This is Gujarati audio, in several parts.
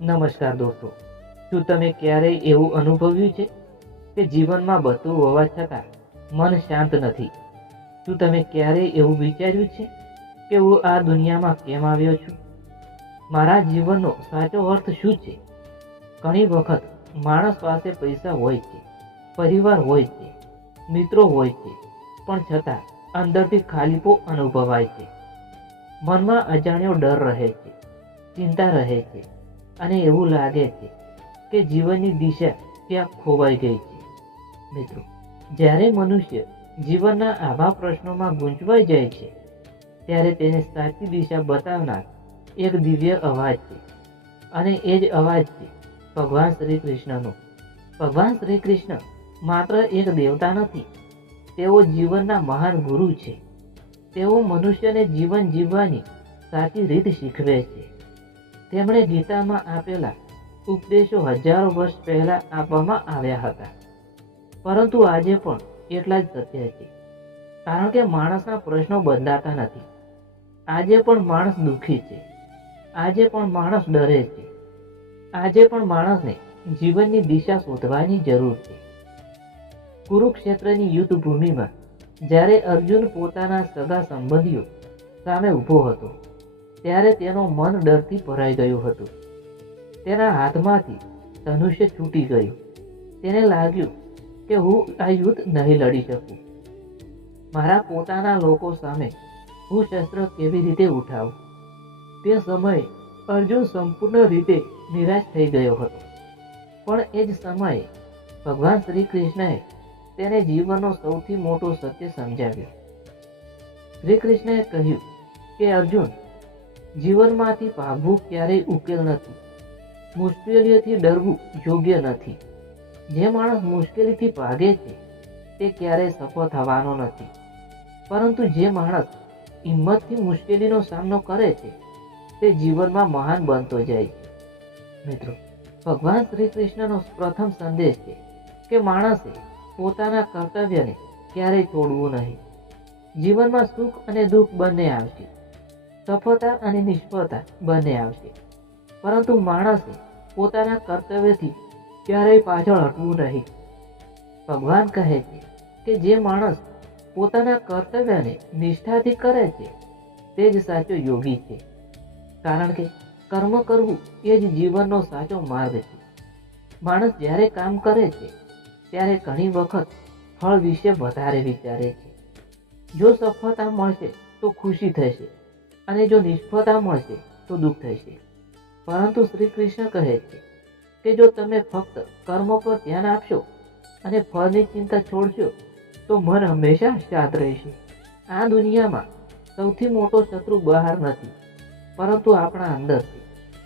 નમસ્કાર દોસ્તો, શું તમે ક્યારેય એવું અનુભવ્યું છે કે જીવનમાં બધું હોવા છતાં મન શાંત નથી? શું તમે ક્યારેય એવું વિચાર્યું છે કે હું આ દુનિયામાં કેમ આવ્યો છું? મારા જીવનનો સાચો અર્થ શું છે? ઘણી વખત માણસ પાસે પૈસા હોય છે, પરિવાર હોય છે, મિત્રો હોય છે, પણ છતાં અંદરથી ખાલીપો અનુભવાય છે. મનમાં અજાણ્યો ડર રહે છે, ચિંતા રહે છે, અને એવું લાગે છે કે જીવનની દિશા ક્યાં ખોવાઈ ગઈ છે. મિત્રો, જ્યારે મનુષ્ય જીવનના આવા પ્રશ્નોમાં ગૂંચવાઈ જાય છે, ત્યારે તેને સાચી દિશા બતાવનાર એક દિવ્ય અવાજ છે, અને એ જ અવાજ છે ભગવાન શ્રી કૃષ્ણનો. ભગવાન શ્રી કૃષ્ણ માત્ર એક દેવતા નથી, તેઓ જીવનના મહાન ગુરુ છે. તેઓ મનુષ્યને જીવન જીવવાની સાચી રીત શીખવે છે. તેમણે ગીતામાં આપેલા ઉપદેશો હજારો વર્ષ પહેલા આપવામાં આવ્યા હતા, પરંતુ આજે પણ એટલા જ સત્ય છે. કારણ કે માણસના પ્રશ્નો બદલાતા નથી. આજે પણ માણસ દુઃખી છે, આજે પણ માણસ ડરે છે, આજે પણ માણસને જીવનની દિશા શોધવાની જરૂર છે. કુરુક્ષેત્રની યુદ્ધ ભૂમિમાં જ્યારે અર્જુન પોતાના સગા સંબંધીઓ સામે ઊભો હતો, ત્યારે તેનું મન ડરથી ભરાઈ ગયું હતું. તેના હાથમાંથી ધનુષ્ય છૂટી ગયું. તેને લાગ્યું કે હું આ યુદ્ધ નહીં લડી શકું. મારા પોતાના લોકો સામે હું શસ્ત્ર કેવી રીતે ઉઠાવું? તે સમયે અર્જુન સંપૂર્ણ રીતે નિરાશ થઈ ગયો હતો. પણ એ જ સમયે ભગવાન શ્રી કૃષ્ણએ તેને જીવનનો સૌથી મોટો સત્ય સમજાવ્યો. શ્રી કૃષ્ણએ કહ્યું કે અર્જુન, જીવનમાંથી ભાગવું ક્યારેય ઉકેલ નથી. મુશ્કેલીઓથી ડરવું યોગ્ય નથી. જે માણસ મુશ્કેલીથી ભાગે છે તે ક્યારેય સફળ થવાનો નથી, પરંતુ જે માણસ હિંમતથી મુશ્કેલીનો સામનો કરે છે તે જીવનમાં મહાન બનતો જાય છે. મિત્રો, ભગવાન શ્રી કૃષ્ણનો પ્રથમ સંદેશ છે કે માણસે પોતાના કર્તવ્યને ક્યારેય છોડવું નહીં. જીવનમાં સુખ અને દુઃખ બંને આવશે, સફળતા અને નિષ્ફળતા બંને આવશે, પરંતુ માણસે પોતાના કર્તવ્યથી ક્યારેય પાછળ હટવું નહીં. ભગવાન કહે છે કે જે માણસ પોતાના કર્તવ્યને નિષ્ઠાથી કરે છે તે જ સાચો યોગી છે. કારણ કે કર્મ કરવું એ જ જીવનનો સાચો માર્ગ છે. માણસ જ્યારે કામ કરે છે ત્યારે ઘણી વખત ફળ વિશે વધારે વિચારે છે. જો સફળતા મળશે તો ખુશી થશે, અને જો નિષ્ફળતા મળશે તો દુઃખ થશે. પરંતુ શ્રી કૃષ્ણ કહે છે કે જો તમે ફક્ત કર્મ પર ધ્યાન આપશો અને ફળની ચિંતા છોડશો તો મન હંમેશા શાંત રહેશે. આ દુનિયામાં સૌથી મોટો શત્રુ બહાર નથી, પરંતુ આપણા અંદર છે,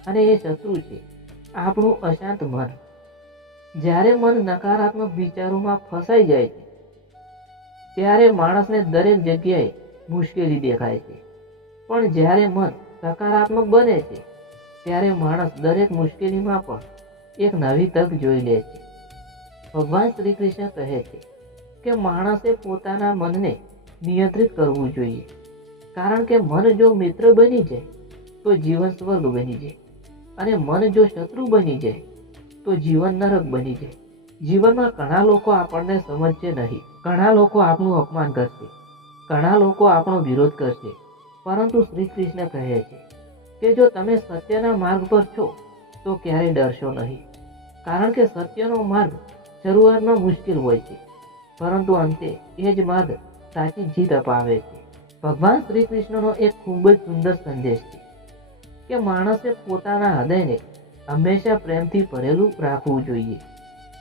અને એ શત્રુ છે આપણું અશાંત મન. જ્યારે મન નકારાત્મક વિચારોમાં ફસાઈ જાય છે ત્યારે માણસને દરેક જગ્યાએ મુશ્કેલી દેખાય છે, પણ જ્યારે મન સકારાત્મક બને છે ત્યારે માણસ દરેક મુશ્કેલીમાં પણ એક નવી તક જોઈ લે છે. ભગવાન શ્રી કૃષ્ણ કહે છે કે માણસે પોતાના મનને નિયંત્રિત કરવું જોઈએ, કારણ કે મન જો મિત્ર બની જાય તો જીવન સ્વર્ગ બની જાય, અને મન જો શત્રુ બની જાય તો જીવન નરક બની જાય. જીવનમાં ઘણા લોકો આપણને સમજશે નહીં, ઘણા લોકો આપણું અપમાન કરશે, ઘણા લોકો આપણો વિરોધ કરશે, પરંતુ શ્રી કૃષ્ણ કહે છે કે જો તમે સત્યના માર્ગ પર છો તો ક્યારેય ડરશો નહીં. કારણ કે સત્યનો માર્ગ શરૂઆતમાં મુશ્કેલ હોય છે, પરંતુ અંતે એ જ માર્ગ સાચી જીત અપાવે છે. ભગવાન શ્રી કૃષ્ણનો એક ખૂબ જ સુંદર સંદેશ છે કે માણસે પોતાના હૃદયને હંમેશા પ્રેમથી ભરેલું રાખવું જોઈએ.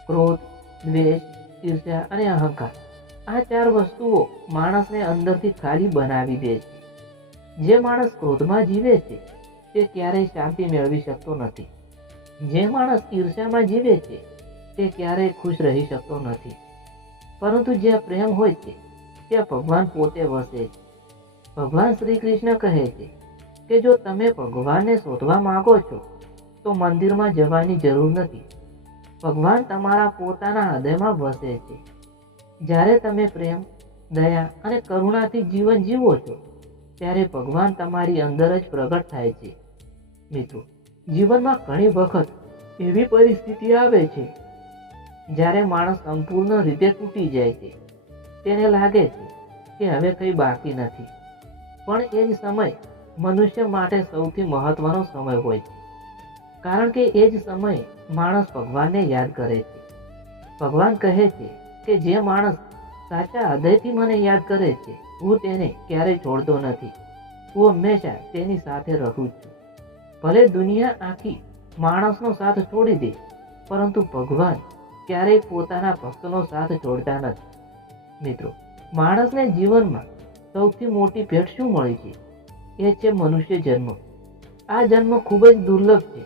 ક્રોધ, દ્વેષ, ઈર્ષ્યા અને અહંકાર, આ ચાર વસ્તુઓ માણસને અંદરથી ખાલી બનાવી દે છે. જે માણસ ક્રોધમાં જીવે છે તે ક્યારેય શાંતિ મેળવી શકતો નથી. જે માણસ ઈર્ષ્યામાં જીવે છે તે ક્યારેય ખુશ રહી શકતો નથી. પરંતુ જ્યાં પ્રેમ હોય છે ત્યાં ભગવાન પોતે વસે છે. ભગવાન શ્રી કૃષ્ણ કહે છે કે જો તમે ભગવાનને શોધવા માંગો છો તો મંદિરમાં જવાની જરૂર નથી. ભગવાન તમારા પોતાના હૃદયમાં વસે છે. જ્યારે તમે પ્રેમ, દયા અને કરુણાથી જીવન જીવો છો ત્યારે ભગવાન તમારી અંદર જ પ્રગટ થાય છે. મિત્રો, જીવનમાં ઘણી વખત એવી પરિસ્થિતિ આવે છે જ્યારે માણસ સંપૂર્ણ રીતે તૂટી જાય છે. તેને લાગે છે કે હવે કંઈ બાકી નથી. પણ એ જ સમય મનુષ્ય માટે સૌથી મહત્વનો સમય હોય છે, કારણ કે એ જ સમયે માણસ ભગવાનને યાદ કરે છે. ભગવાન કહે છે કે જે માણસ સાચા હૃદયથી મને યાદ કરે છે, હું તેને ક્યારેય છોડતો નથી. હું હંમેશા તેની સાથે રહું છું. ભલે દુનિયા આખી માણસનો સાથ છોડી દે, પરંતુ ભગવાન ક્યારેય પોતાના ભક્તનો સાથ છોડતા નથી. મિત્રો, માણસને જીવનમાં સૌથી મોટી ભેટ શું મળી છે? એ છે મનુષ્ય જન્મ. આ જન્મ ખૂબ જ દુર્લભ છે.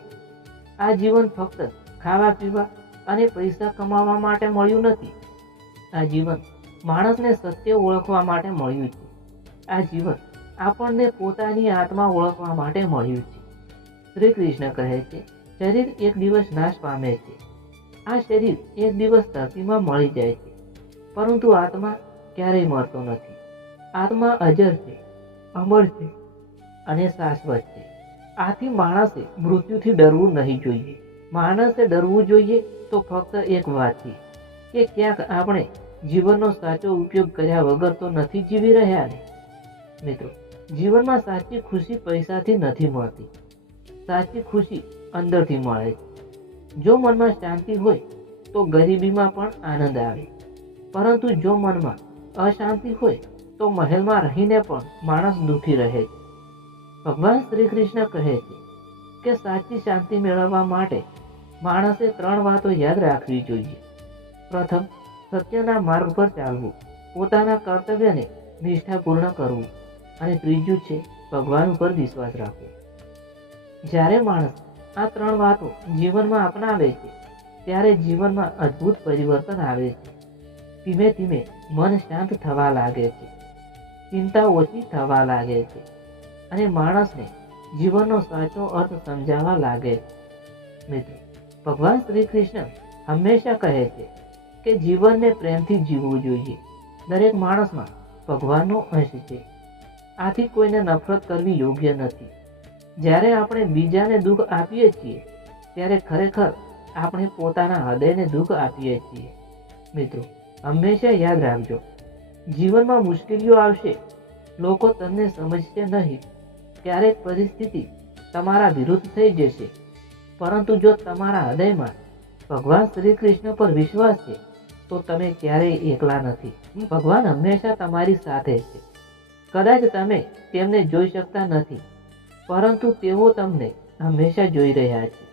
આ જીવન ફક્ત ખાવા પીવા અને પૈસા કમાવા માટે મળ્યું નથી. આ જીવન માણસને સત્ય ઓળખવા માટે મળ્યું છે. આ જીવન આપણને પોતાની આત્મા ઓળખવા માટે મળ્યું છે. શ્રી કૃષ્ણ કહે છે, શરીર એક દિવસ નાશ પામે છે. આ શરીર એક દિવસ ધરતીમાં મળી જાય છે, પરંતુ આત્મા ક્યારેય મરતો નથી. આત્મા અજર છે, અમર છે અને શાશ્વત છે. આથી માણસે મૃત્યુથી ડરવું નહીં જોઈએ. માણસે ડરવું જોઈએ તો ફક્ત એક વાતથી, કે ક્યાંક આપણે જીવનનો સાચો ઉપયોગ કર્યા વગર તો નથી જીવી રહ્યા ને. મિત્રો, જીવનમાં સાચી ખુશી પૈસાથી નથી મળતી. સાચી ખુશી અંદરથી મળે છે. જો મનમાં શાંતિ હોય તો ગરીબીમાં પણ આનંદ આવે, પરંતુ જો મનમાં અશાંતિ હોય તો મહેલમાં રહીને પણ માણસ દુઃખી રહે છે. ભગવાન શ્રી કૃષ્ણ કહે છે કે સાચી શાંતિ મેળવવા માટે માણસે 3 વાતો યાદ રાખવી જોઈએ. પ્રથમ, સત્યના માર્ગ પર ચાલવું, પોતાના કર્તવ્યને નિષ્ઠાપૂર્ણ કરવું, અને ત્રીજું છે ભગવાન ઉપર વિશ્વાસ રાખવો. જ્યારે માણસ આ 3 વાતો જીવનમાં અપનાવે છે, ત્યારે જીવનમાં અદ્ભુત પરિવર્તન આવે છે. ધીમે ધીમે મન શાંત થવા લાગે છે, ચિંતા ઓછી થવા લાગે છે, અને માણસને જીવનનો સાચો અર્થ સમજાવવા લાગે છે. મિત્રો, ભગવાન શ્રી કૃષ્ણ હંમેશા કહે છે કે જીવનને પ્રેમથી જીવવું જોઈએ. દરેક માણસમાં ભગવાનનો અંશ છે. આથી કોઈને નફરત કરવી યોગ્ય નથી. જ્યારે આપણે બીજાને દુઃખ આપીએ છીએ, ત્યારે ખરેખર આપણે પોતાના હૃદયને દુઃખ આપીએ છીએ. મિત્રો, હંમેશા યાદ રાખજો, જીવનમાં મુશ્કેલીઓ આવશે, લોકો તમને સમજશે નહીં, ક્યારેક પરિસ્થિતિ તમારા વિરુદ્ધ થઈ જશે, પરંતુ જો તમારા હૃદયમાં ભગવાન શ્રી કૃષ્ણ પર વિશ્વાસ છે, તો તમે ક્યારેય એકલા નથી. ભગવાન હંમેશા તમારી સાથે છે. કદાચ તમે તેમને જોઈ શકતા નથી, પરંતુ તેઓ તમને હંમેશા જોઈ રહ્યા છે.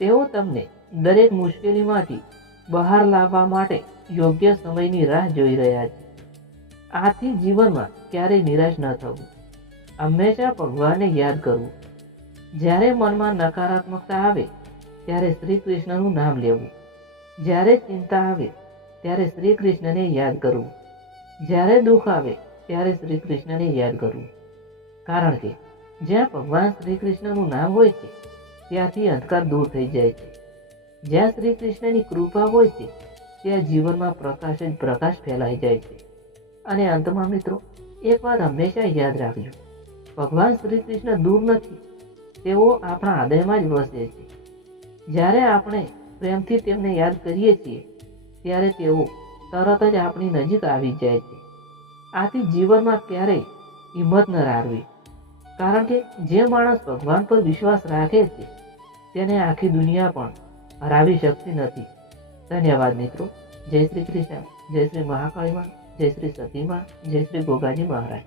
તેઓ તમને દરેક મુશ્કેલીમાંથી બહાર લાવવા માટે યોગ્ય સમયની રાહ જોઈ રહ્યા છે. આથી જીવનમાં ક્યારેય નિરાશ ન થવું. હંમેશા ભગવાનને યાદ કરવું. જ્યારે મનમાં નકારાત્મકતા આવે ત્યારે શ્રી કૃષ્ણનું નામ લેવું. જ્યારે ચિંતા આવે ત્યારે શ્રી કૃષ્ણને યાદ કરવું. જ્યારે દુઃખ આવે ત્યારે શ્રી કૃષ્ણને યાદ કરવું. કારણ કે જ્યાં ભગવાન શ્રી કૃષ્ણનું નામ હોય છે, ત્યાંથી અંધકાર દૂર થઈ જાય છે. જ્યાં શ્રી કૃષ્ણની કૃપા હોય છે, ત્યાં જીવનમાં પ્રકાશ જ પ્રકાશ ફેલાઈ જાય છે. અને અંતમાં મિત્રો, એક વાત હંમેશા યાદ રાખજો, ભગવાન શ્રી કૃષ્ણ દૂર નથી, તેઓ આપણા હૃદયમાં જ વસે છે. જ્યારે આપણે પ્રેમથી તેમને યાદ કરીએ છીએ, ત્યારે તેઓ તરત જ આપણી નજીક આવી જાય છે. આથી જીવનમાં ક્યારેય હિંમત ન હારવી, કારણ કે જે માણસ ભગવાન પર વિશ્વાસ રાખે છે, તેને આખી દુનિયા પણ હરાવી શકતી નથી. ધન્યવાદ મિત્રો. જય શ્રી કૃષ્ણ, જય શ્રી મહાકાળીમાં, જય શ્રી સતીમાં, જય શ્રી ગોગાજી મહારાજ.